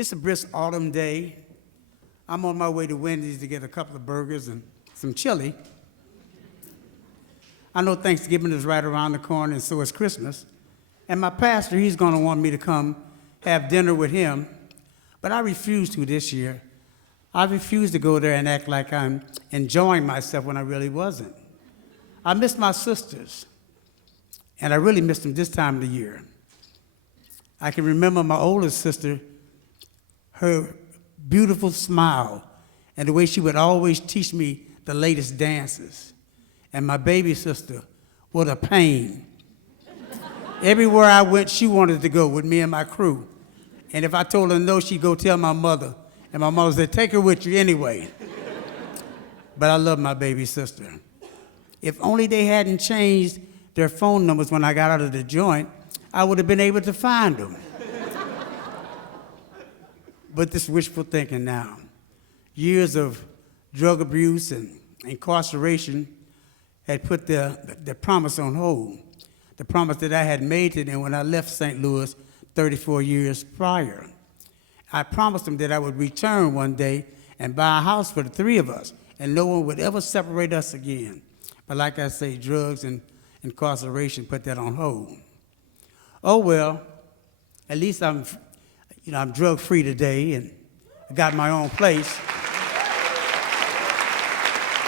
It's a brisk autumn day. I'm on my way to Wendy's to get a couple of burgers and some chili. I know Thanksgiving is right around the corner, and so is Christmas. And my pastor, he's going to want me to come have dinner with him, but I refuse to this year. I refuse to go there and act like I'm enjoying myself when I really wasn't. I miss my sisters, and I really miss them this time of the year. I can remember my oldest sister, her beautiful smile, and the way she would always teach me the latest dances. And my baby sister, what a pain. Everywhere I went, she wanted to go with me and my crew. And if I told her no, she'd go tell my mother. And my mother said, take her with you anyway. But I love my baby sister. If only they hadn't changed their phone numbers when I got out of the joint, I would have been able to find them. But this wishful thinking now. Years of drug abuse and incarceration had put the promise on hold. The promise that I had made to them when I left St. Louis 34 years prior. I promised them that I would return one day and buy a house for the three of us, and no one would ever separate us again. But like I say, drugs and incarceration put that on hold. Oh well, at least I'm drug-free today, and I got my own place.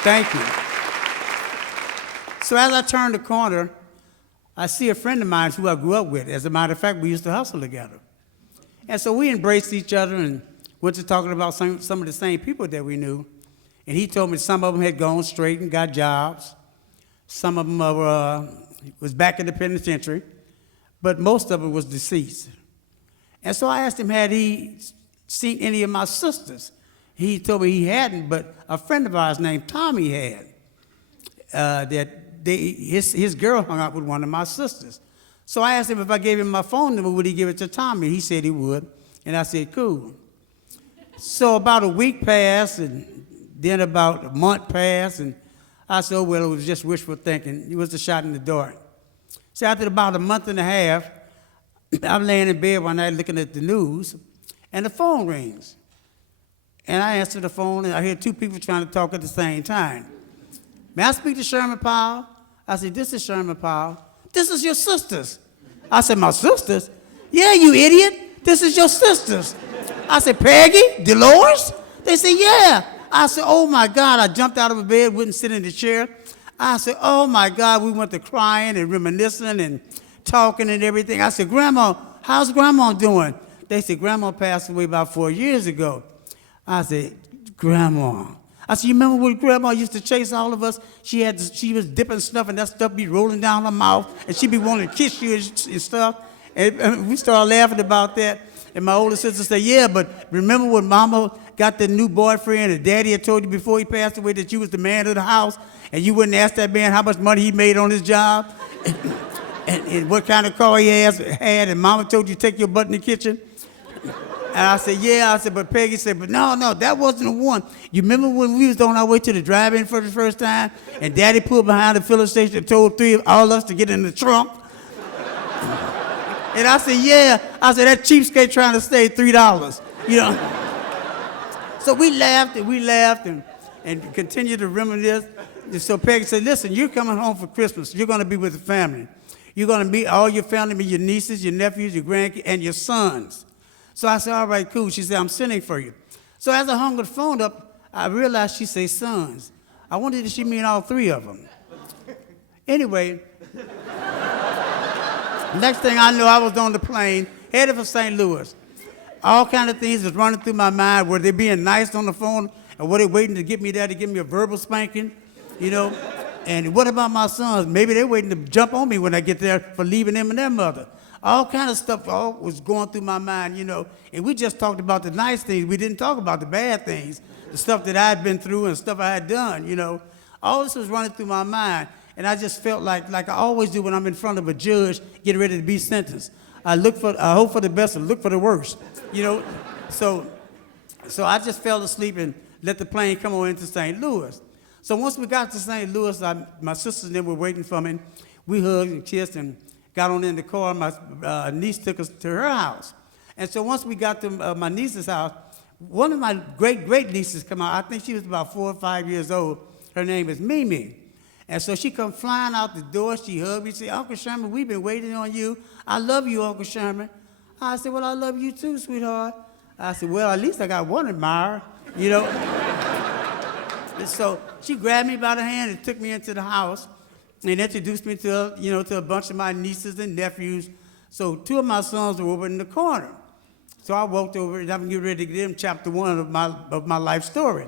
Thank you. So as I turn the corner, I see a friend of mine who I grew up with. As a matter of fact, we used to hustle together. And so we embraced each other and went to talking about some of the same people that we knew. And he told me some of them had gone straight and got jobs. Some of them was back in the penitentiary, but most of it was deceased. And so I asked him, had he seen any of my sisters? He told me he hadn't, but a friend of ours named Tommy had. His girl hung out with one of my sisters. So I asked him if I gave him my phone number, would he give it to Tommy? He said he would, and I said, cool. So about a week passed, and then about a month passed, and I said, oh, well, it was just wishful thinking. It was a shot in the dark. So after about a month and a half, I'm laying in bed one night looking at the news, and the phone rings. And I answer the phone, and I hear two people trying to talk at the same time. May I speak to Sherman Powell? I said, this is Sherman Powell. This is your sisters. I said, my sisters? Yeah, you idiot. This is your sisters. I said, Peggy? Dolores? They said, yeah. I said, oh, my God. I jumped out of the bed, wouldn't sit in the chair. I said, oh, my God. We went to crying and reminiscing and talking and everything. I said, Grandma, how's Grandma doing? They said, Grandma passed away about 4 years ago. I said, Grandma. I said, you remember when Grandma used to chase all of us? She was dipping stuff, and that stuff be rolling down her mouth, and she'd be wanting to kiss you and stuff. And we started laughing about that. And my older sister said, yeah, but remember when Mama got the new boyfriend, and Daddy had told you before he passed away that you was the man of the house, and you wouldn't ask that man how much money he made on his job, and what kind of car he had, and Mama told you to take your butt in the kitchen? And I said, yeah. I said, but Peggy said, but no, that wasn't the one. You remember when we was on our way to the drive-in for the first time, and Daddy pulled behind the filling station and told all of us to get in the trunk? And I said, yeah. I said, that cheapskate trying to save $3, you know. So we laughed and continued to reminisce. And so Peggy said, listen, you're coming home for Christmas. You're going to be with the family. You're going to meet all your family, your nieces, your nephews, your grandkids, and your sons. So I said, all right, cool. She said, I'm sending for you. So as I hung the phone up, I realized she said sons. I wondered if she mean all three of them. Anyway, next thing I knew, I was on the plane, headed for St. Louis. All kind of things was running through my mind. Were they being nice on the phone, or were they waiting to get me there to give me a verbal spanking, you know? And what about my sons? Maybe they're waiting to jump on me when I get there for leaving them and their mother. All kind of stuff all was going through my mind, you know. And we just talked about the nice things. We didn't talk about the bad things, the stuff that I had been through and stuff I had done, you know. All this was running through my mind. And I just felt like I always do when I'm in front of a judge getting ready to be sentenced. I hope for the best and look for the worst, you know. So I just fell asleep and let the plane come on into St. Louis. So once we got to St. Louis, my sisters and them were waiting for me. We hugged and kissed and got on in the car. My niece took us to her house. And so once we got to my niece's house, one of my great nieces come out. I think she was about 4 or 5 years old. Her name is Mimi. And so she come flying out the door. She hugged me. She said, Uncle Sherman, we've been waiting on you. I love you, Uncle Sherman. I said, well, I love you too, sweetheart. I said, well, at least I got one admirer, you know. And so she grabbed me by the hand and took me into the house and introduced me to, to a bunch of my nieces and nephews. So 2 of my sons were over in the corner. So I walked over and I'm getting ready to give them chapter 1 of my life story.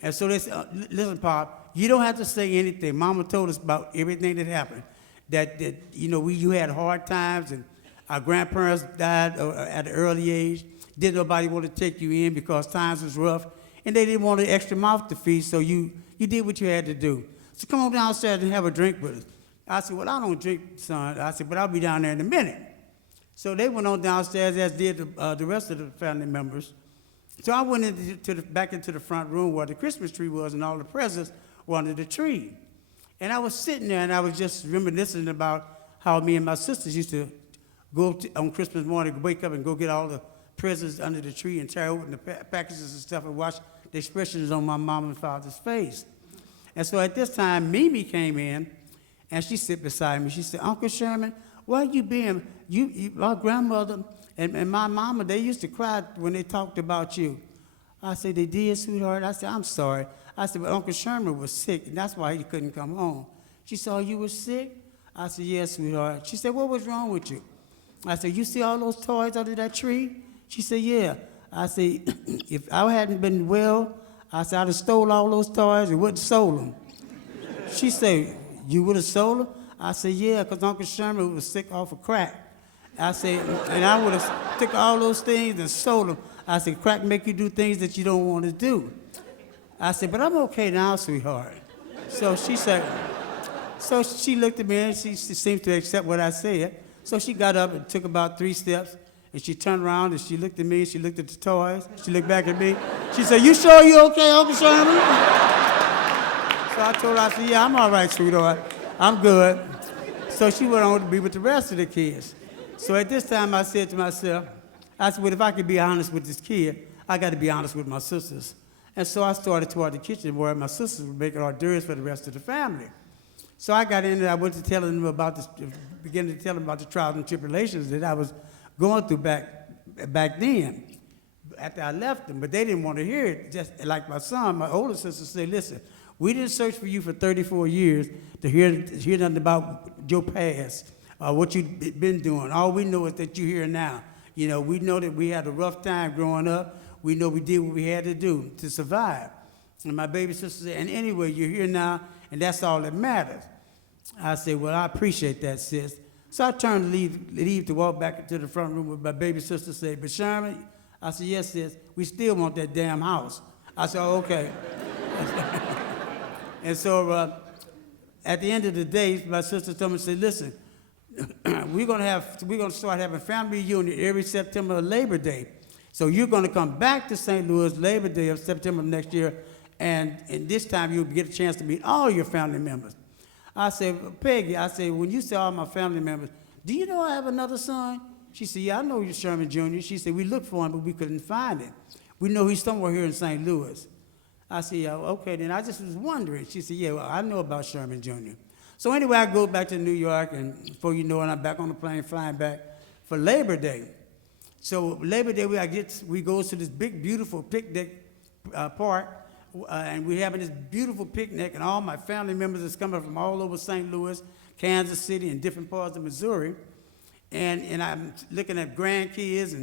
And so they said, listen, Pop, you don't have to say anything. Mama told us about everything that happened. That you had hard times and our grandparents died at an early age. Didn't nobody want to take you in because times was rough. And they didn't want an extra mouth to feed, so you did what you had to do. So come on downstairs and have a drink with us. I said, well, I don't drink, son. I said, but I'll be down there in a minute. So they went on downstairs, as did the rest of the family members. So I went back into the front room where the Christmas tree was and all the presents were under the tree. And I was sitting there and I was just reminiscing about how me and my sisters used to go on Christmas morning, wake up and go get all the presents under the tree and tear open the packages and stuff and watch the expressions on my mom and father's face. And so at this time, Mimi came in and she sat beside me. She said, Uncle Sherman, where you been? My grandmother and my mama, they used to cry when they talked about you. I said, they did, sweetheart? I said, I'm sorry. I said, but Uncle Sherman was sick, and that's why he couldn't come home. She said, oh, you were sick? I said, yes, sweetheart. She said, what was wrong with you? I said, you see all those toys under that tree? She said, yeah. I said, if I hadn't been well, I said, I'd have stole all those toys and wouldn't have sold them. She said, you would have sold them? I said, yeah, because Uncle Sherman was sick off of crack. I said, and I would have took all those things and sold them. I said, crack make you do things that you don't want to do. I said, but I'm okay now, sweetheart. So she said, so she looked at me and she seemed to accept what I said. So she got up and took about 3 steps, and she turned around and she looked at me, she looked at the toys, she looked back at me. She said, you sure you okay, Uncle Sherman? So I told her, I said, yeah, I'm all right, sweetheart. I'm good. So she went on to be with the rest of the kids. So at this time, I said to myself, I said, well, if I could be honest with this kid, I got to be honest with my sisters. And so I started toward the kitchen where my sisters were making hors d'oeuvres for the rest of the family. So I got in there, I went to telling them about this, beginning to tell them about the trials and tribulations that I was going through back then, after I left them. But they didn't want to hear it. Just like my son, my older sister said, listen, we didn't search for you for 34 years to hear nothing about your past, what you've been doing. All we know is that you're here now. We know that we had a rough time growing up. We know we did what we had to do to survive. And my baby sister said, and anyway, you're here now, and that's all that matters. I said, well, I appreciate that, sis. So I turned to leave to walk back into the front room with my baby sister said, but Sherman, I said, yes, sis, we still want that damn house. I said, oh, okay. And so at the end of the day, my sister told me, said, listen, we're gonna start having family reunion every September or Labor Day. So you're gonna come back to St. Louis Labor Day of September next year, and this time you'll get a chance to meet all your family members. I said, Peggy, I said, when you say all my family members, do you know I have another son? She said, yeah, I know you're Sherman Jr. She said, we looked for him, but we couldn't find him. We know he's somewhere here in St. Louis. I said, yeah, okay, then I just was wondering. She said, yeah, well, I know about Sherman Jr. So anyway, I go back to New York, and before you know it, I'm back on the plane flying back for Labor Day. So Labor Day, we go to this big, beautiful picnic park, and we're having this beautiful picnic, and all my family members is coming from all over St. Louis, Kansas City, and different parts of Missouri. And I'm looking at grandkids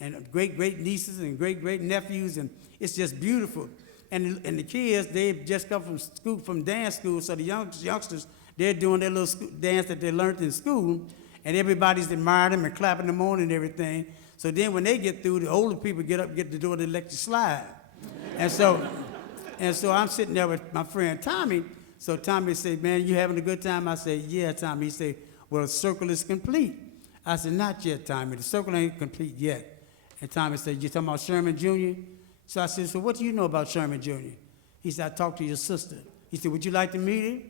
and great nieces and great nephews, and it's just beautiful. And the kids, they've just come from school, from dance school, so the youngsters, they're doing their little dance that they learned in school, and everybody's admiring them and clapping them on and everything. So then when they get through, the older people get to do the electric slide. And so I'm sitting there with my friend Tommy. So Tommy said, man, you having a good time? I said, yeah, Tommy. He said, well, the circle is complete. I said, not yet, Tommy. The circle ain't complete yet. And Tommy said, you talking about Sherman Jr.? So I said, so what do you know about Sherman Jr.? He said, I talked to your sister. He said, would you like to meet him?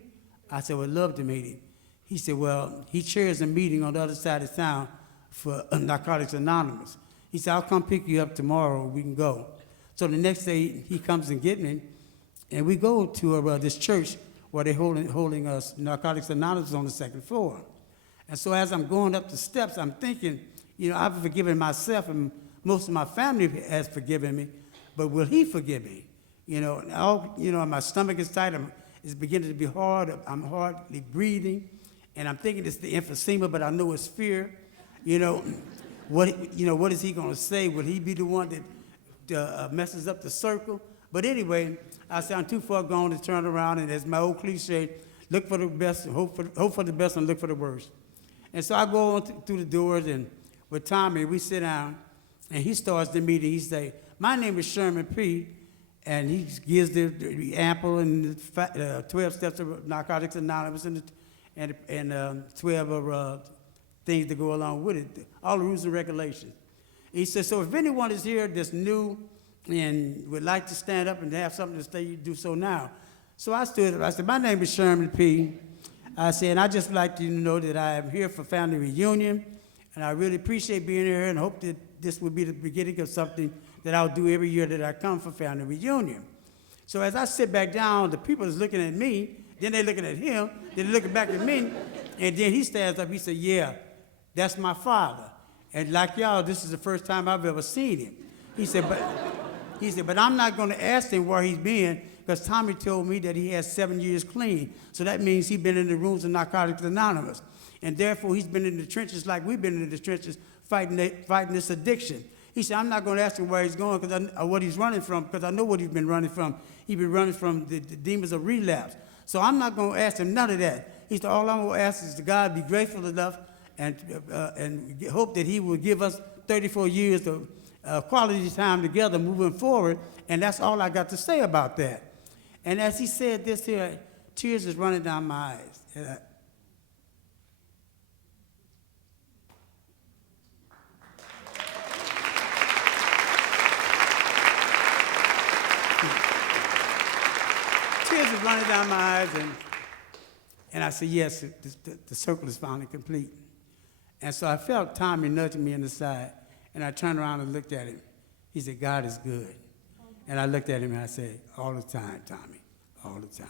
I said, well, I'd love to meet him. He said, well, he chairs a meeting on the other side of town for Narcotics Anonymous. He said, I'll come pick you up tomorrow, we can go. So the next day, he comes and get me, and we go to this church where they're holding us Narcotics Anonymous on the second floor. And so as I'm going up the steps, I'm thinking, I've forgiven myself, and most of my family has forgiven me, but will he forgive me? My stomach is tight, it's beginning to be hard, I'm hardly breathing, and I'm thinking it's the emphysema, but I know it's fear. What is he going to say? Will he be the one that messes up the circle? But anyway, I said, I'm too far gone to turn around, and as my old cliche, look for the best, hope for the best, and look for the worst. And so I go on through the doors, and with Tommy, we sit down, and he starts the meeting. He say, my name is Sherman P., and he gives the ample and 12 steps of Narcotics Anonymous and 12 of things that go along with it, all the rules and regulations. He says, so if anyone is here that's new and would like to stand up and have something to say, you do so now. So I stood up. I said, my name is Sherman P. I said, and I just like you to know that I am here for family reunion, and I really appreciate being here and hope that this will be the beginning of something that I'll do every year that I come for family reunion. So as I sit back down, the people is looking at me, then they're looking at him, then they're looking back at me, and then he stands up, he said, yeah, that's my father. And like y'all, this is the first time I've ever seen him. He said, but I'm not going to ask him where he's been, because Tommy told me that he has 7 years clean. So that means he's been in the rooms of Narcotics Anonymous. And therefore, he's been in the trenches like we've been in the trenches fighting this addiction. He said, I'm not going to ask him where he's going or what he's running from, because I know what he's been running from. He's been running from the demons of relapse. So I'm not going to ask him none of that. He said, all I'm going to ask is to God be grateful enough and hope that he will give us 34 years of quality time together moving forward. And that's all I got to say about that. And as he said this here, tears is running down my eyes. Tears is running down my eyes, and I said, yes, the circle is finally complete. And so I felt Tommy nudging me in the side, and I turned around and looked at him. He said, God is good. And I looked at him and I said, all the time, Tommy, all the time.